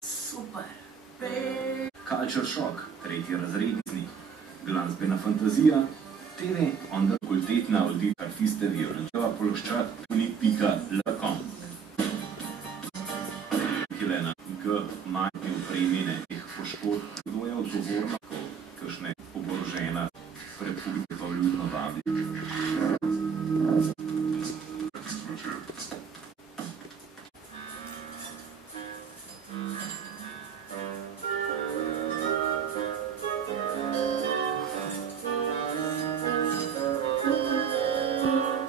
Super. Culture shock, tretji razredni, glasbena fantazija, TV, onda fakultetna auditor Fisterija, Rančeva ploščad, tuni.com. Helena G. majhne opremine teh poškodb, kdo je odgovorna, kakšne oborožena prepude pa vljudno vabi.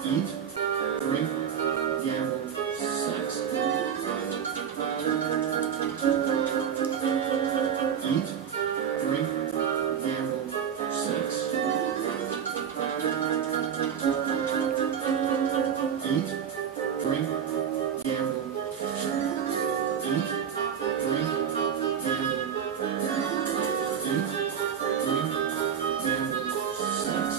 Eat, drink, gamble, sex. Eat, drink, gamble, sex. Eat, drink, gamble. Eat, drink, gamble. Eat, drink, gamble, sex.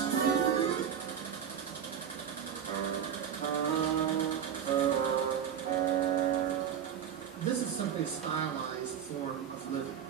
This is simply a stylized form of living.